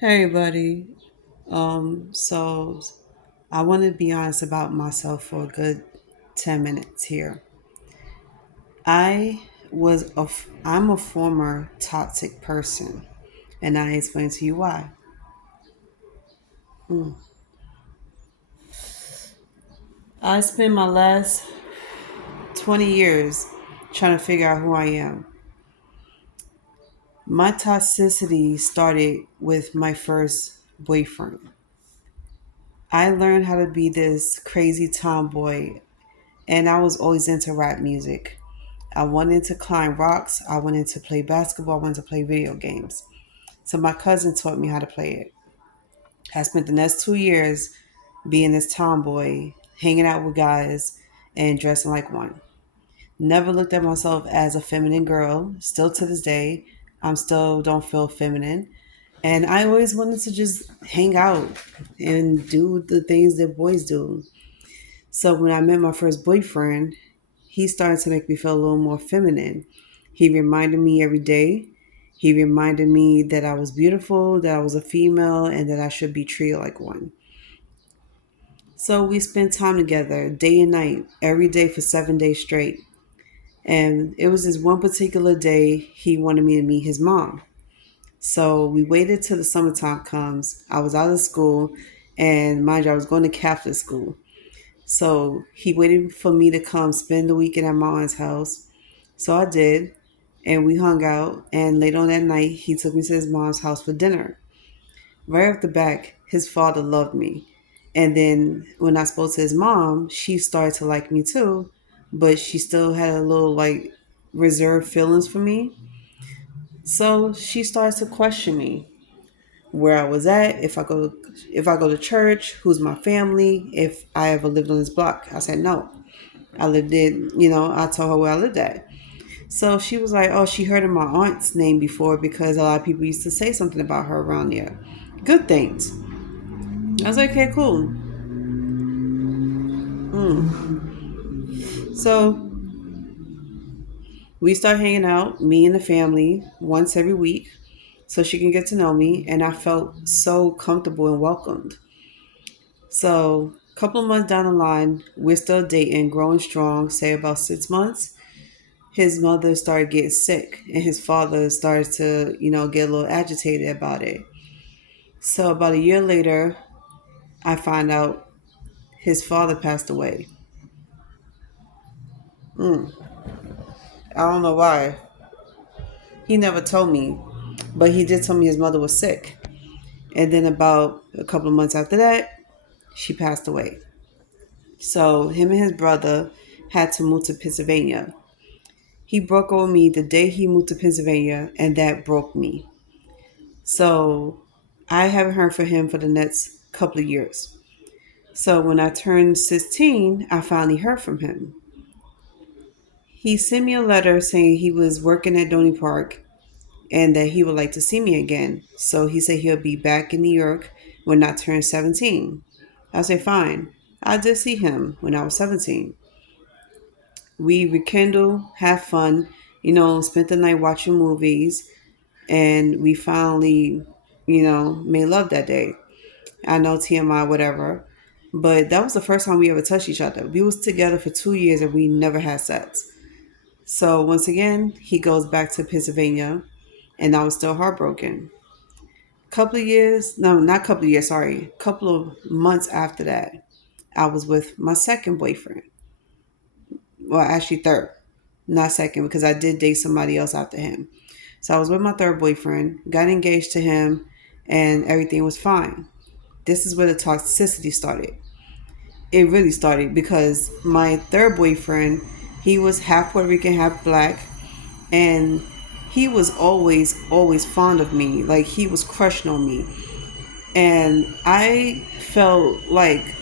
Hey, buddy. So I want to be honest about myself for a good 10 minutes here. I'm a former toxic person, and I explain to you why. I spent my last 20 years trying to figure out who I am. My toxicity started with my first boyfriend. I learned how to be this crazy tomboy, and I was always into rap music. I wanted to climb rocks. I wanted to play basketball. I wanted to play video games. So my cousin taught me how to play it. I spent the next 2 years being this tomboy, hanging out with guys, and dressing like one. Never looked at myself as a feminine girl. Still to this day, I'm still don't feel feminine. And I always wanted to just hang out and do the things that boys do. So when I met my first boyfriend, he started to make me feel a little more feminine. He reminded me every day. He reminded me that I was beautiful, that I was a female, and that I should be treated like one. So we spent time together day and night, every day for 7 days straight. And it was this one particular day he wanted me to meet his mom. So we waited till the summertime comes. I was out of school, and mind you, I was going to Catholic school. So he waited for me to come spend the weekend at my aunt's house. So I did, and we hung out. And later on that night, he took me to his mom's house for dinner. Right off the back, his father loved me. And then when I spoke to his mom, she started to like me too, but she still had a little like reserved feelings for me. So she starts to question me where I was at, if I go to church, who's my family, if I ever lived on this block. I said no. I lived in, I told her where I lived at. So she was like, oh, she heard of my aunt's name before because a lot of people used to say something about her around there. Good things. I was like, okay, cool. So we start hanging out, me and the family, once every week so she can get to know me. And I felt so comfortable and welcomed. So a couple of months down the line, we're still dating, growing strong, say about 6 months. His mother started getting sick and his father started to, get a little agitated about it. So about a year later, I find out his father passed away. I don't know why. He never told me, but he did tell me his mother was sick. And then about a couple of months after that, she passed away. So him and his brother had to move to Pennsylvania. He broke up with me the day he moved to Pennsylvania, and that broke me. So I haven't heard from him for the next couple of years. So when I turned 16, I finally heard from him. He sent me a letter saying he was working at Donny Park and that he would like to see me again. So he said he'll be back in New York when I turn 17. I said, fine. I did see him when I was 17. We rekindle, have fun, spent the night watching movies, and we finally, made love that day. I know TMI, whatever. But that was the first time we ever touched each other. We was together for 2 years and we never had sex. So once again, he goes back to Pennsylvania and I was still heartbroken. Couple of years, no, not couple of years, sorry. Couple of months after that, I was with my second boyfriend. Well, actually third, not second because I did date somebody else after him. So I was with my third boyfriend, got engaged to him, and everything was fine. This is where the toxicity started. It really started because my third boyfriend, he was half Puerto Rican, half black, and he was always fond of me. Like he was crushing on me. And I felt like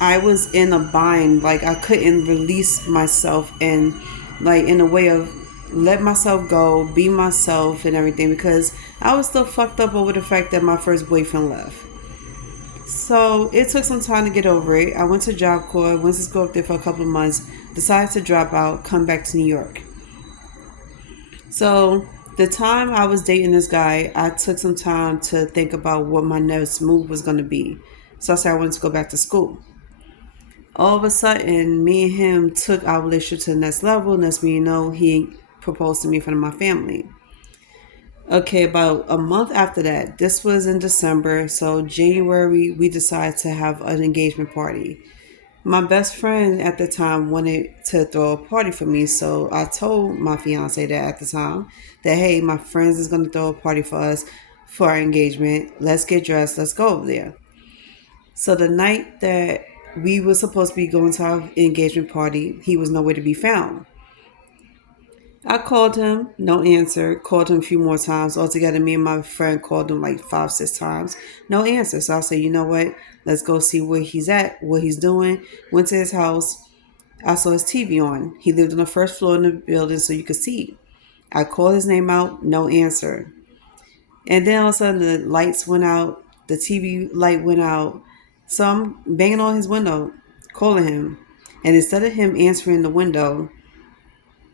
I was in a bind, like I couldn't release myself and like in a way of let myself go, be myself and everything because I was still fucked up over the fact that my first boyfriend left. So it took some time to get over it. I went to Job Corps, went to school up there for a couple of months, decided to drop out, come back to New York. So The time I was dating this guy, I took some time to think about what my next move was going to be. So I said I wanted to go back to school. All of a sudden, me and him took our relationship to the next level. Next thing you know, he proposed to me in front of my family. Okay, about a month after that, this was in December, so January, we decided to have an engagement party. My best friend at the time wanted to throw a party for me, so I told my fiance that at the time that, hey, my friends is going to throw a party for us for our engagement. Let's get dressed, let's go over there. So the night that we were supposed to be going to our engagement party, he was nowhere to be found. I called him, no answer. Called him a few more times. Altogether, me and my friend called him like 5, 6 times, no answer. So I said, you know what? Let's go see where he's at, what he's doing. Went to his house. I saw his TV on. He lived on the first floor in the building, so you could see. I called his name out, no answer. And then all of a sudden, the lights went out. The TV light went out. So I'm banging on his window, calling him. And instead of him answering the window,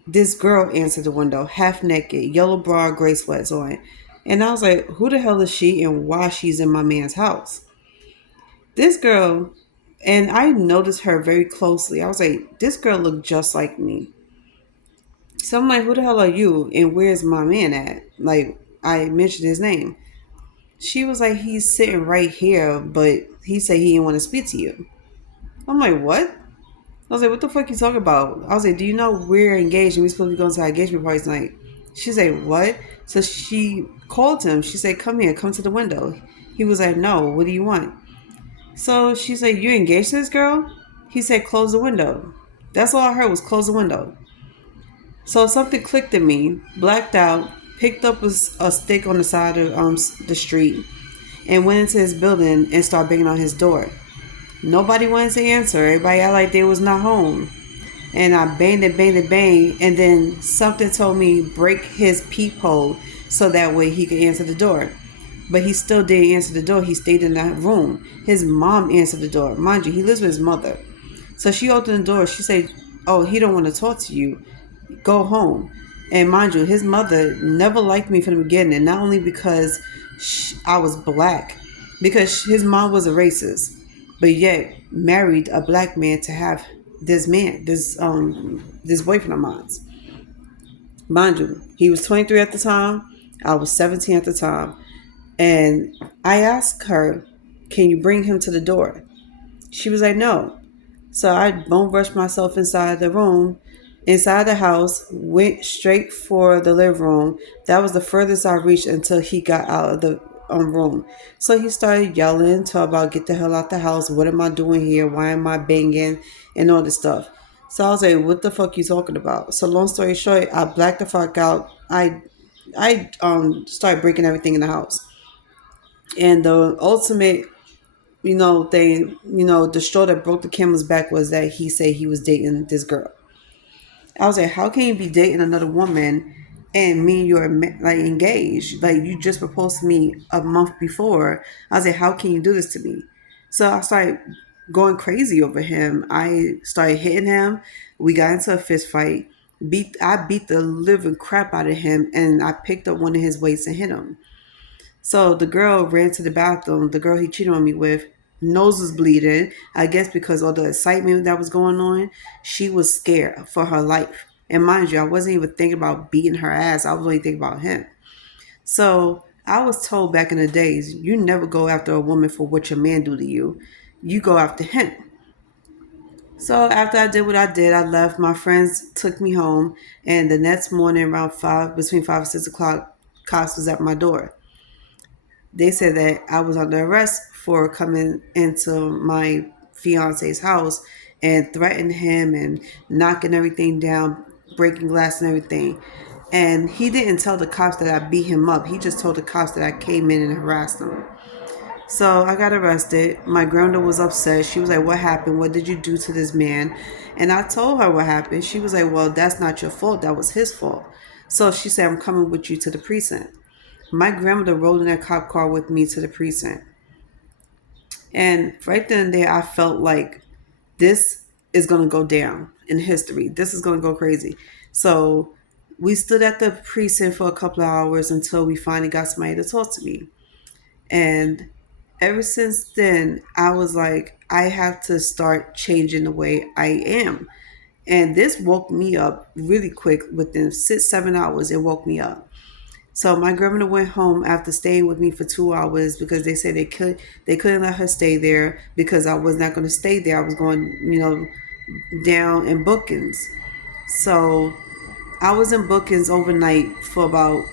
this girl answered the window, half naked, yellow bra, gray sweats on. And I was like, who the hell is she and why she's in my man's house? This girl, and I noticed her very closely. I was like, this girl looked just like me. So I'm like, who the hell are you and where's my man at? Like, I mentioned his name. She was like, he's sitting right here, but he said he didn't want to speak to you. I'm like, what? I was like, what the fuck you talking about? I was like, do you know we're engaged and we're supposed to be going to our engagement party tonight? She said, what? So she called him. She said, come here, come to the window. He was like, no, what do you want? So she said, you engaged to this girl? He said, close the window. That's all I heard was close the window. So something clicked in me, blacked out, picked up a stick on the side of the street, and went into his building and started banging on his door. Nobody wanted to answer. Everybody acted like they was not home. And I banged it, banged it, banged. And then something told me break his peephole so that way he could answer the door. But he still didn't answer the door. He stayed in that room. His mom answered the door. Mind you, he lives with his mother. So she opened the door. She said, oh, he don't want to talk to you. Go home. And mind you, his mother never liked me from the beginning. And not only because I was black, because his mom was a racist, but yet married a black man to have this man, this boyfriend of mine. Mind you, he was 23 at the time. I was 17 at the time. And I asked her, can you bring him to the door? She was like, no. So I bone rushed myself inside the room, inside the house, went straight for the living room. That was the furthest I reached until he got out of the room. So he started yelling to about get the hell out the house. What am I doing here? Why am I banging? And all this stuff. So I was like, what the fuck you talking about? So long story short, I blacked the fuck out. I started breaking everything in the house. And the ultimate, thing, the straw that broke the camel's back was that he said he was dating this girl. I was like, how can you be dating another woman and me and you're like engaged? Like you just proposed to me a month before. I was like, how can you do this to me? So I started going crazy over him. I started hitting him. We got into a fist fight. I beat the living crap out of him and I picked up one of his weights and hit him. So the girl ran to the bathroom. The girl he cheated on me with, nose was bleeding. I guess because all the excitement that was going on, she was scared for her life. And mind you, I wasn't even thinking about beating her ass. I was only thinking about him. So I was told back in the days, you never go after a woman for what your man do to you. You go after him. So after I did what I did, I left. My friends took me home, and the next morning around between 5 and 6 o'clock, cops was at my door. They said that I was under arrest for coming into my fiance's house and threatening him and knocking everything down, breaking glass and everything. And he didn't tell the cops that I beat him up. He just told the cops that I came in and harassed him. So I got arrested. My grandmother was upset. She was like, what happened? What did you do to this man? And I told her what happened. She was like, well, that's not your fault. That was his fault. So she said, I'm coming with you to the precinct. My grandmother rode in that cop car with me to the precinct. And right then and there, I felt like this is going to go down in history. This is going to go crazy. So we stood at the precinct for a couple of hours until we finally got somebody to talk to me. And ever since then, I was like, I have to start changing the way I am. And this woke me up really quick. Within 6, 7 hours, it woke me up. So my grandmother went home after staying with me for 2 hours because they said they couldn't let her stay there because I was not going to stay there. I was going, down in Bookings. So I was in Bookings overnight for about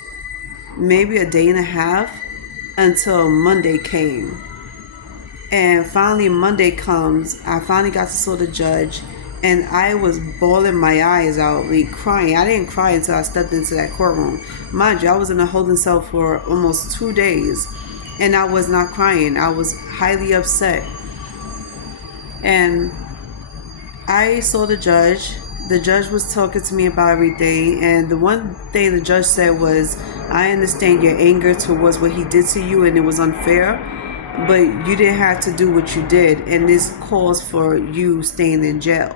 maybe a day and a half until Monday came. And finally, Monday comes. I finally got to saw the judge, and I was bawling my eyes out, like crying. I didn't cry until I stepped into that courtroom. Mind you, I was in a holding cell for almost 2 days, and I was not crying. I was highly upset. And I saw the judge. The judge was talking to me about everything, and the one thing the judge said was, I understand your anger towards what he did to you, and it was unfair, but you didn't have to do what you did, and this calls for you staying in jail.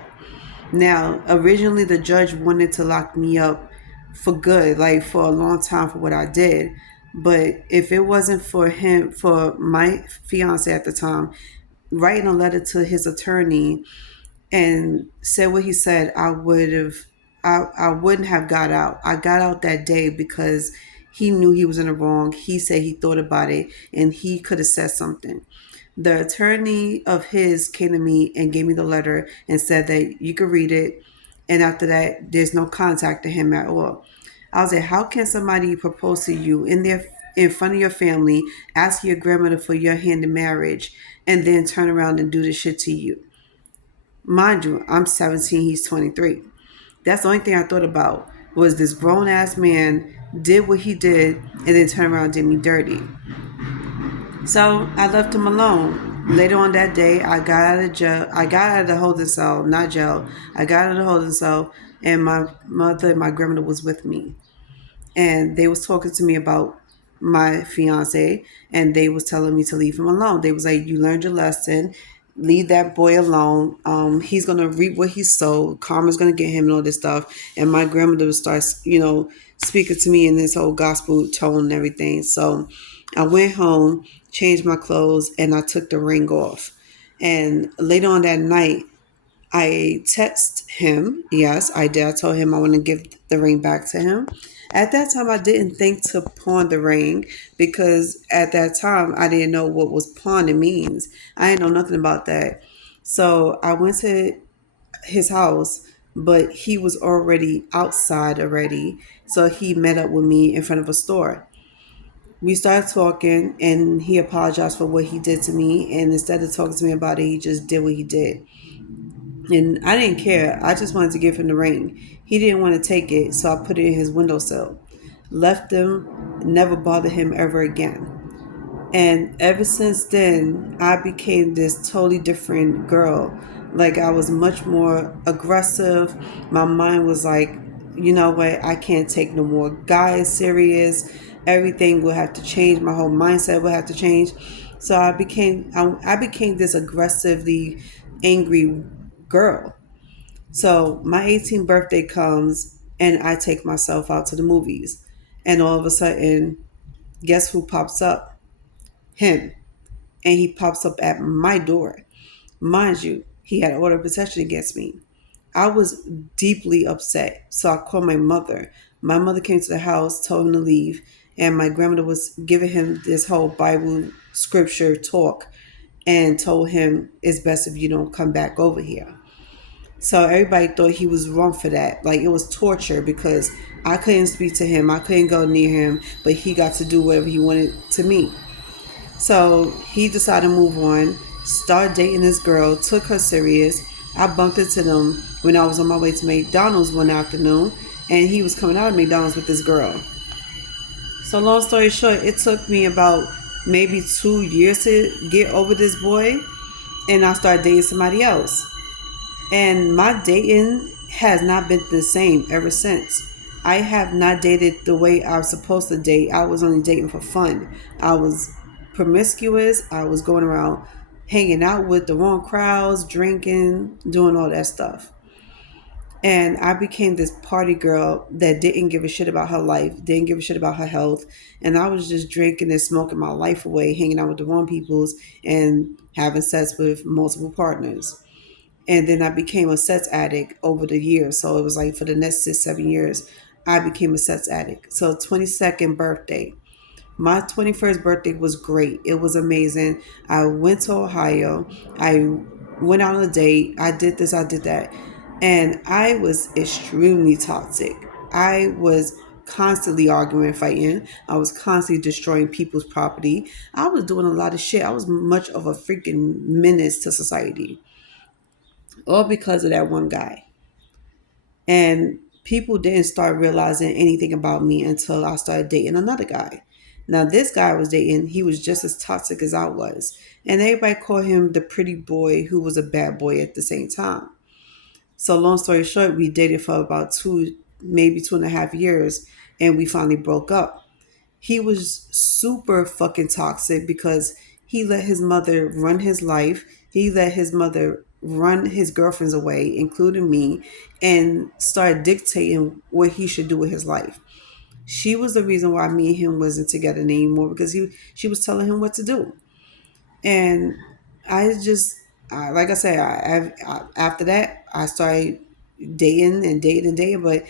Now, originally the judge wanted to lock me up for good, like for a long time for what I did. But if it wasn't for him, for my fiance at the time, writing a letter to his attorney and said what he said, I wouldn't have got out. I got out that day because he knew he was in the wrong. He said he thought about it and he could have said something. The attorney of his came to me and gave me the letter and said that you could read it, and after that there's no contact to him at all. I was like, how can somebody propose to you in front of your family, ask your grandmother for your hand in marriage, and then turn around and do this shit to you? Mind you, I'm 17, he's 23. That's the only thing I thought about was this grown ass man did what he did and then turned around and did me dirty. So I left him alone. Later on that day, I got out of jail. I got out of the holding cell, not jail. I got out of the holding cell, and my mother and my grandmother was with me, and they was talking to me about my fiance, and they was telling me to leave him alone. They was like, you learned your lesson, leave that boy alone. He's gonna reap what he sowed. Karma's gonna get him and all this stuff. And my grandmother would start speaking to me in this whole gospel tone and everything. So I went home, changed my clothes, and I took the ring off. And later on that night, I text him. Yes, I did. I told him I want to give the ring back to him. At that time, I didn't think to pawn the ring because at that time, I didn't know what was pawning means. I didn't know nothing about that. So I went to his house, but he was already outside already. So he met up with me in front of a store. We started talking, and he apologized for what he did to me. And instead of talking to me about it, he just did what he did. And I didn't care. I just wanted to give him the ring. He didn't want to take it, so I put it in his windowsill. Left him, never bothered him ever again. And ever since then, I became this totally different girl. Like, I was much more aggressive. My mind was like, you know what, I can't take no more guys serious. Everything will have to change. My whole mindset will have to change. So I became this aggressively angry girl. So my 18th birthday comes and I take myself out to the movies. And all of a sudden, guess who pops up? Him. And he pops up at my door. Mind you, he had order of protection against me. I was deeply upset. So I called my mother. My mother came to the house, told him to leave, and my grandmother was giving him this whole Bible scripture talk and told him it's best if you don't come back over here. So everybody thought he was wrong for that. Like, it was torture because I couldn't speak to him. I couldn't go near him, but he got to do whatever he wanted to me. So he decided to move on, start dating this girl, took her serious. I bumped into them when I was on my way to McDonald's one afternoon, and he was coming out of McDonald's with this girl. So long story short, it took me about maybe 2 years to get over this boy, and I started dating somebody else. And my dating has not been the same ever since. I have not dated the way I was supposed to date. I was only dating for fun. I was promiscuous. I was going around hanging out with the wrong crowds, drinking, doing all that stuff. And I became this party girl that didn't give a shit about her life, didn't give a shit about her health. And I was just drinking and smoking my life away, hanging out with the wrong peoples and having sex with multiple partners. And then I became a sex addict over the years. So it was like for the next 6, 7 years, I became a sex addict. So 22nd birthday. My 21st birthday was great. It was amazing. I went to Ohio. I went out on a date. I did this, I did that. And I was extremely toxic. I was constantly arguing and fighting. I was constantly destroying people's property. I was doing a lot of shit. I was much of a freaking menace to society. All because of that one guy. And people didn't start realizing anything about me until I started dating another guy. Now, this guy I was dating, he was just as toxic as I was. And everybody called him the pretty boy who was a bad boy at the same time. So, long story short, we dated for about maybe 2.5 years, and we finally broke up. He was super fucking toxic because he let his mother run his life. He let his mother run his girlfriends away, including me, and started dictating what he should do with his life. She was the reason why me and him wasn't together anymore because she was telling him what to do. And I just, like I said, after that, I started dating and dating and dating, but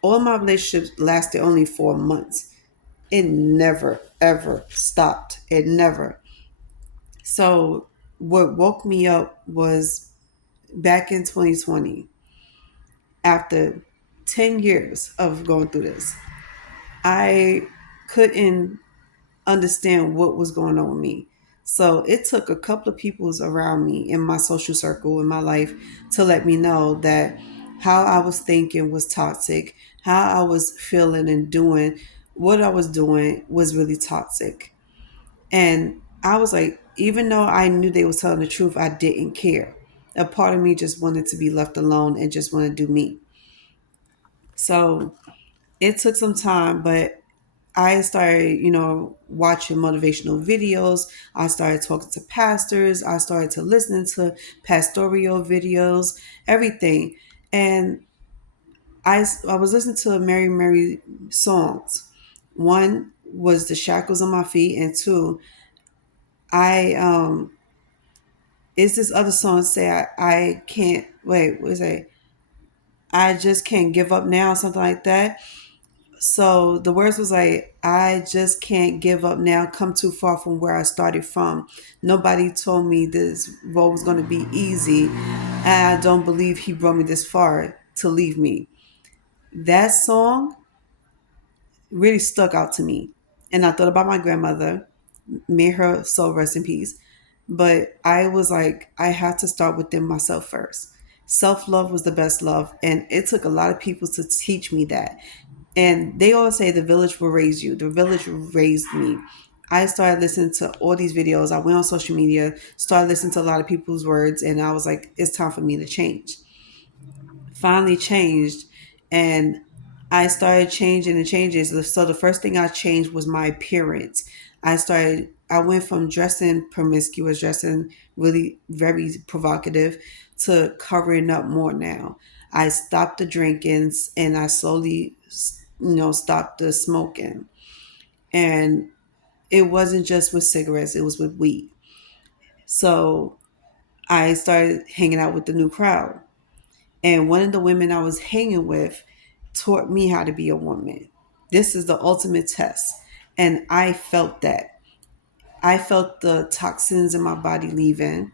all my relationships lasted only 4 months. It never, ever stopped. It never. So, what woke me up was back in 2020, after 10 years of going through this, I couldn't understand what was going on with me. So, it took a couple of peoples around me in my social circle, in my life, to let me know that how I was thinking was toxic, how I was feeling and doing what I was doing was really toxic. And I was like, even though I knew they was telling the truth, I didn't care. A part of me just wanted to be left alone and just want to do me. So it took some time, but I started, watching motivational videos. I started talking to pastors. I started to listen to pastoral videos, everything. And I was listening to Mary Mary songs. One was The Shackles on My Feet, and two, I is this other song say I can't wait, what is it? I just can't give up now, something like that. So the words was like, I just can't give up now, come too far from where I started from. Nobody told me this road was gonna be easy, and I don't believe he brought me this far to leave me. That song really stuck out to me. And I thought about my grandmother, may her soul rest in peace. But I was like, I had to start within myself first. Self love was the best love. And it took a lot of people to teach me that. And they always say the village will raise you. The village raised me. I started listening to all these videos. I went on social media, started listening to a lot of people's words, and I was like, it's time for me to change. Finally changed, and I started changing and changes. So the first thing I changed was my appearance. I went from dressing promiscuous, dressing really very provocative, to covering up more now. I stopped the drinkings and I slowly, stopped the smoking. And it wasn't just with cigarettes, it was with weed. So I started hanging out with the new crowd. And one of the women I was hanging with taught me how to be a woman. This is the ultimate test. And I felt that. I felt the toxins in my body leaving.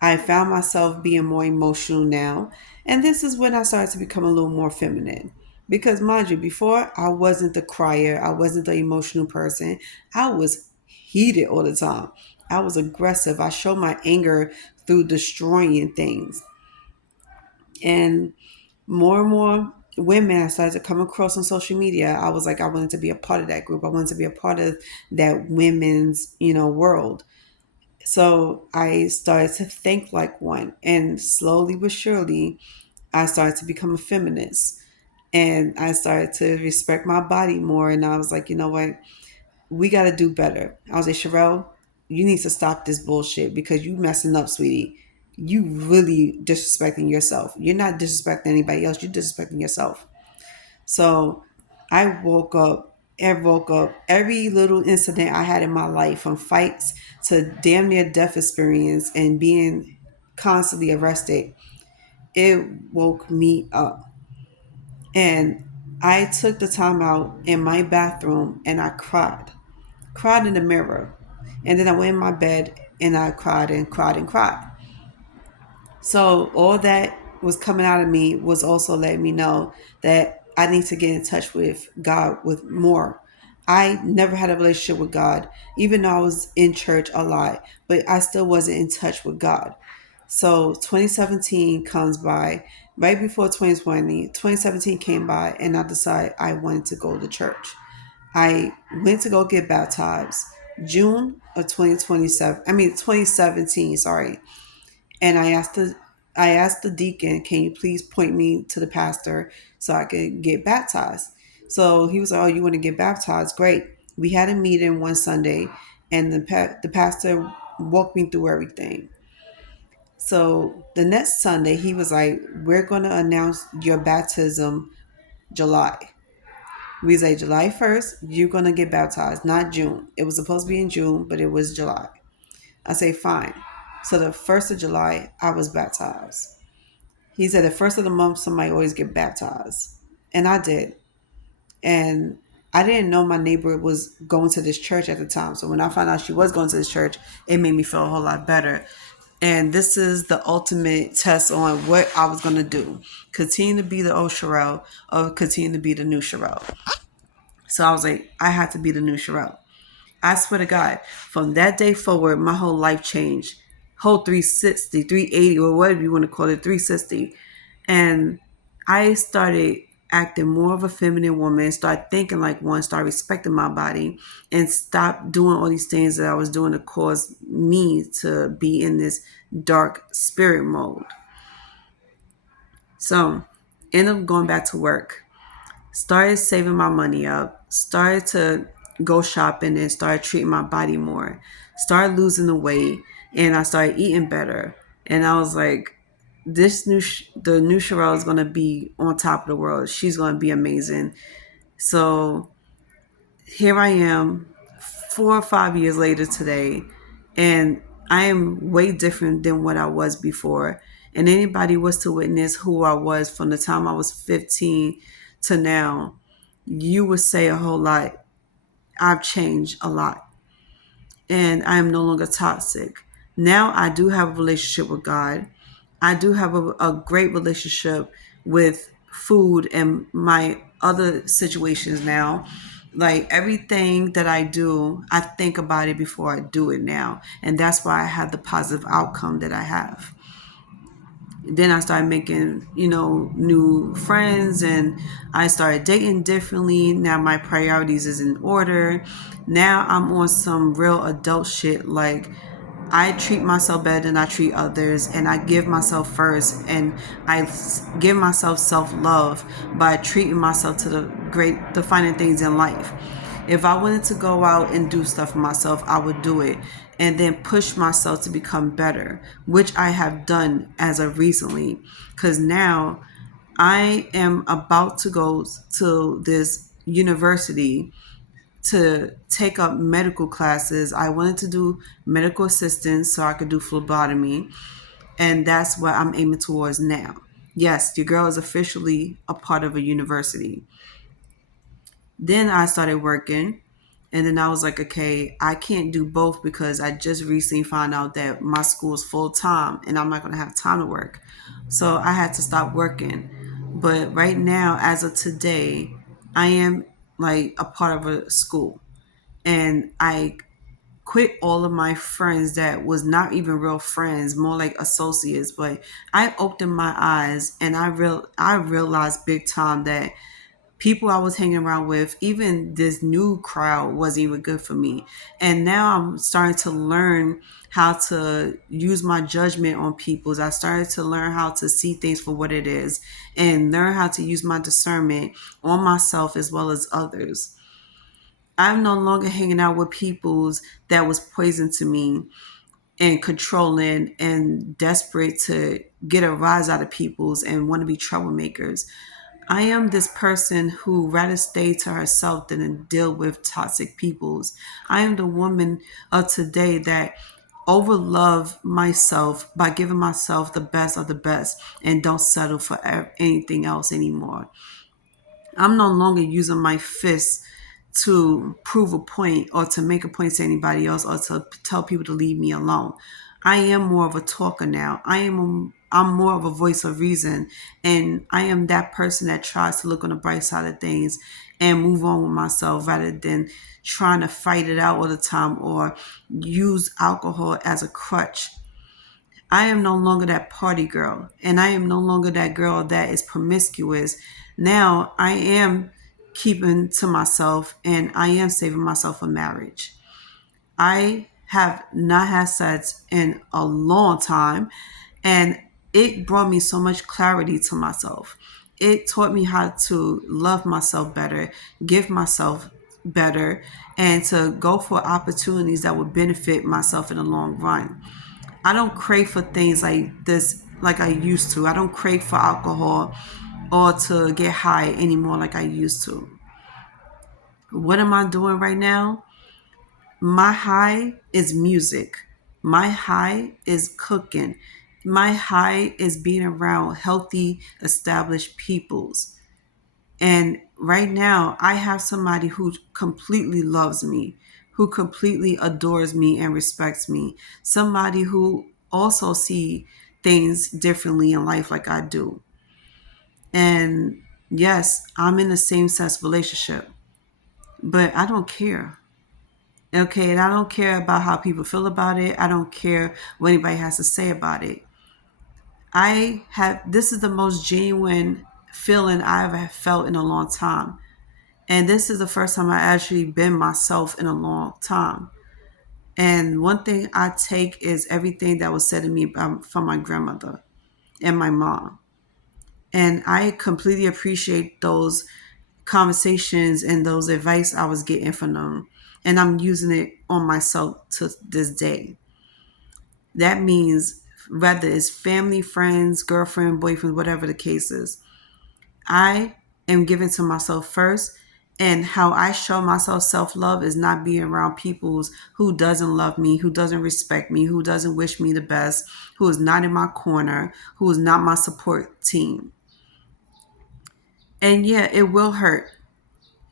I found myself being more emotional now. And this is when I started to become a little more feminine. Because, mind you, before I wasn't the crier, I wasn't the emotional person. I was heated all the time. I was aggressive. I showed my anger through destroying things. And more women I started to come across on social media. I was like, I wanted to be a part of that group. I wanted to be a part of that women's, world. So I started to think like one. And slowly but surely, I started to become a feminist. And I started to respect my body more. And I was like, you know what? We got to do better. I was like, Sherelle, you need to stop this bullshit because you messing up, sweetie. you really disrespecting yourself. You're not disrespecting anybody else, you're disrespecting yourself. So I woke up every little incident I had in my life, from fights to damn near death experience and being constantly arrested. It woke me up. And I took the time out in my bathroom and I cried in the mirror. And then I went in my bed and I cried and cried and cried. So all that was coming out of me was also letting me know that I need to get in touch with God with more. I never had a relationship with God, even though I was in church a lot, but I still wasn't in touch with God. So 2017 comes by, right before 2020. 2017 came by, and I decided I wanted to go to church. I went to go get baptized June of 2027. I mean 2017, sorry. And I asked the deacon, can you please point me to the pastor so I could get baptized? So he was like, oh, you want to get baptized? Great. We had a meeting one Sunday, and the pastor walked me through everything. So the next Sunday, he was like, we're going to announce your baptism July. We say July 1st, you're going to get baptized, not June. It was supposed to be in June, but it was July. I say, fine. So the 1st of July, I was baptized. He said the first of the month, somebody always get baptized. And I did. And I didn't know my neighbor was going to this church at the time. So when I found out she was going to this church, it made me feel a whole lot better. And this is the ultimate test on what I was going to do. Continue to be the old Sherelle or continue to be the new Sherelle. So I was like, I had to be the new Sherelle. I swear to God, from that day forward, my whole life changed. Whole 360, 380, or whatever you want to call it, 360. And I started acting more of a feminine woman, started thinking like one, started respecting my body, and stopped doing all these things that I was doing to cause me to be in this dark spirit mode. So, ended up going back to work, started saving my money up, started to go shopping and started treating my body more, started losing the weight, and I started eating better. And I was like, the new Sherelle is gonna be on top of the world. She's gonna be amazing. So here I am, 4 or 5 years later today, and I am way different than what I was before. And anybody was to witness who I was from the time I was 15 to now, you would say a whole lot. I've changed a lot, and I am no longer toxic. Now I do have a relationship with God. I do have a great relationship with food and my other situations now. Like everything that I do, I think about it before I do it now. And that's why I have the positive outcome that I have. Then I started making, new friends, and I started dating differently. Now my priorities is in order. Now I'm on some real adult shit. Like I treat myself better than I treat others, and I give myself first, and I give myself self-love by treating myself to the finer things in life. If I wanted to go out and do stuff for myself, I would do it and then push myself to become better, which I have done as of recently. Because now I am about to go to this university to take up medical classes. I wanted to do medical assistance so I could do phlebotomy, and that's what I'm aiming towards now. Yes, your girl is officially a part of a university. Then I started working, and then I was like, okay, I can't do both because I just recently found out that my school is full time and I'm not going to have time to work. So I had to stop working. But right now, as of today, I am like a part of a school, and I quit all of my friends that was not even real friends, more like associates. But I opened my eyes, and I realized big time that people I was hanging around with, even this new crowd, wasn't even good for me. And now I'm starting to learn how to use my judgment on people. I started to learn how to see things for what it is and learn how to use my discernment on myself as well as others. I'm no longer hanging out with peoples that was poison to me, and controlling and desperate to get a rise out of people's and want to be troublemakers. I am this person who rather stay to herself than to deal with toxic peoples. I am the woman of today that overlove myself by giving myself the best of the best and don't settle for anything else anymore. I'm no longer using my fists to prove a point or to make a point to anybody else or to tell people to leave me alone. I am more of a talker now. I'm more of a voice of reason, and I am that person that tries to look on the bright side of things and move on with myself rather than trying to fight it out all the time or use alcohol as a crutch. I am no longer that party girl, and I am no longer that girl that is promiscuous. Now I am keeping to myself and I am saving myself for marriage. I have not had sex in a long time, and it brought me so much clarity to myself. It taught me how to love myself better, give myself better, and to go for opportunities that would benefit myself in the long run. I don't crave for things like this like I used to. I don't crave for alcohol or to get high anymore like I used to. What am I doing right now? My high is music. My high is cooking. My high is being around healthy, established peoples. And right now, I have somebody who completely loves me, who completely adores me and respects me. Somebody who also see things differently in life like I do. And yes, I'm in a same-sex relationship, but I don't care. Okay, and I don't care about how people feel about it. I don't care what anybody has to say about it. This is the most genuine feeling I've ever felt in a long time. And this is the first time I actually been myself in a long time. And one thing I take is everything that was said to me from my grandmother and my mom. And I completely appreciate those conversations and those advice I was getting from them. And I'm using it on myself to this day. That means whether it's family, friends, girlfriend, boyfriend, whatever the case is, I am giving to myself first. And how I show myself self-love is not being around people who doesn't love me, who doesn't respect me, who doesn't wish me the best, who is not in my corner, who is not my support team. And yeah, it will hurt.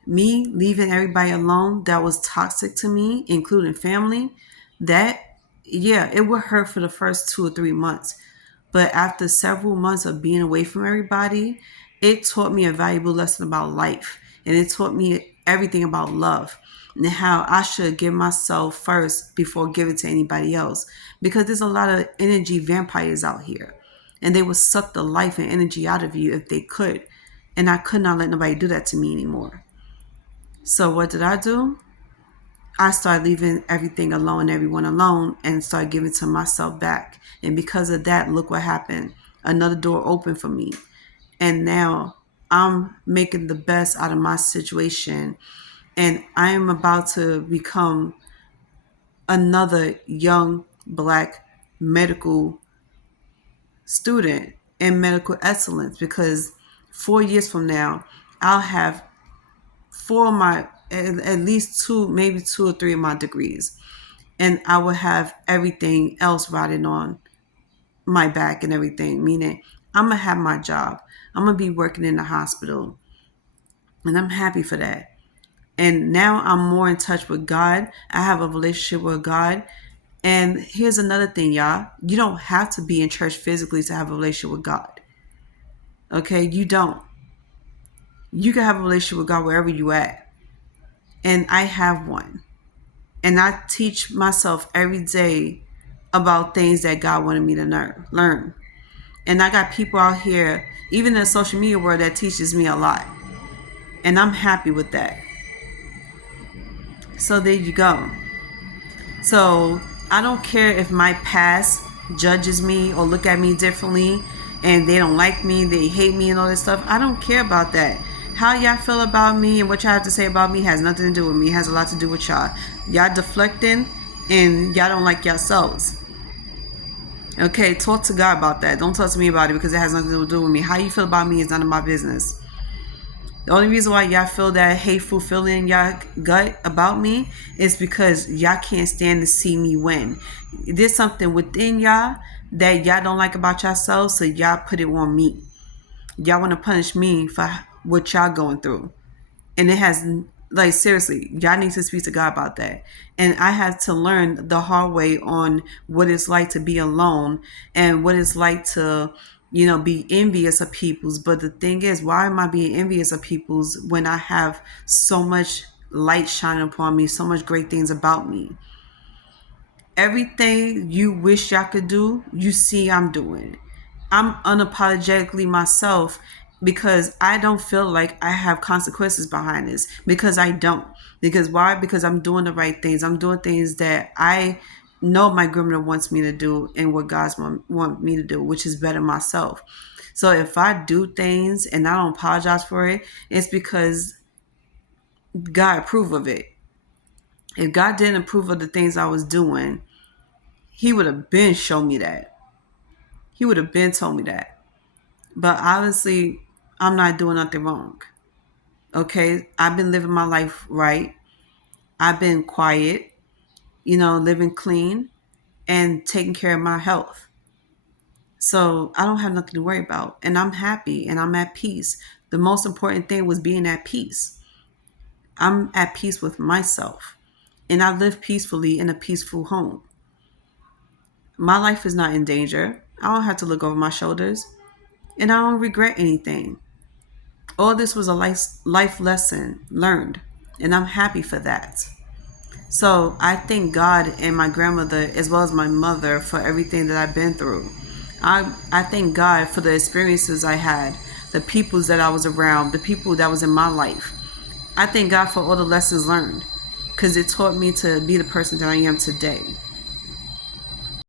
Me leaving everybody alone that was toxic to me, including family, it would hurt for the first 2 or 3 months. But after several months of being away from everybody, it taught me a valuable lesson about life. And it taught me everything about love and how I should give myself first before giving to anybody else. Because there's a lot of energy vampires out here. And they would suck the life and energy out of you if they could. And I could not let nobody do that to me anymore. So what did I do? I started leaving everything alone, everyone alone, and started giving to myself back. And because of that, look what happened. Another door opened for me. And now I'm making the best out of my situation. And I am about to become another young Black medical student in medical excellence, because 4 years from now, I'll have at least two, maybe 2 or 3 of my degrees. And I will have everything else riding on my back and everything, meaning I'm going to have my job. I'm going to be working in the hospital. And I'm happy for that. And now I'm more in touch with God. I have a relationship with God. And here's another thing, y'all. You don't have to be in church physically to have a relationship with God. Okay? You don't. You can have a relationship with God wherever you at. And I have one. And I teach myself every day about things that God wanted me to learn. And I got people out here, even in the social media world, that teaches me a lot. And I'm happy with that. So there you go. So I don't care if my past judges me or look at me differently and they don't like me, they hate me and all this stuff. I don't care about that. How y'all feel about me and what y'all have to say about me has nothing to do with me. It has a lot to do with y'all. Y'all deflecting and y'all don't like yourselves. Okay, talk to God about that. Don't talk to me about it because it has nothing to do with me. How you feel about me is none of my business. The only reason why y'all feel that hateful feeling in y'all gut about me is because y'all can't stand to see me win. There's something within y'all that y'all don't like about yourselves, so y'all put it on me. Y'all want to punish me for what y'all going through. And it has, like, seriously, y'all need to speak to God about that. And I had to learn the hard way on what it's like to be alone and what it's like to, be envious of people's. But the thing is, why am I being envious of people's when I have so much light shining upon me, so much great things about me? Everything you wish y'all could do, you see I'm doing. I'm unapologetically myself because I don't feel like I have consequences behind this. Because I don't. Because why? Because I'm doing the right things. I'm doing things that I know my grandmother wants me to do and what God's want me to do, which is better myself. So if I do things and I don't apologize for it, it's because God approved of it. If God didn't approve of the things I was doing, He would have been shown me that. He would have been told me that. But honestly, I'm not doing nothing wrong. Okay? I've been living my life right. I've been quiet, living clean and taking care of my health. So I don't have nothing to worry about. And I'm happy and I'm at peace. The most important thing was being at peace. I'm at peace with myself. And I live peacefully in a peaceful home. My life is not in danger. I don't have to look over my shoulders. And I don't regret anything. All this was a life lesson learned, and I'm happy for that. So I thank God and my grandmother as well as my mother for everything that I've been through. I thank God for the experiences I had, the peoples that I was around, the people that was in my life. I thank God for all the lessons learned because it taught me to be the person that I am today.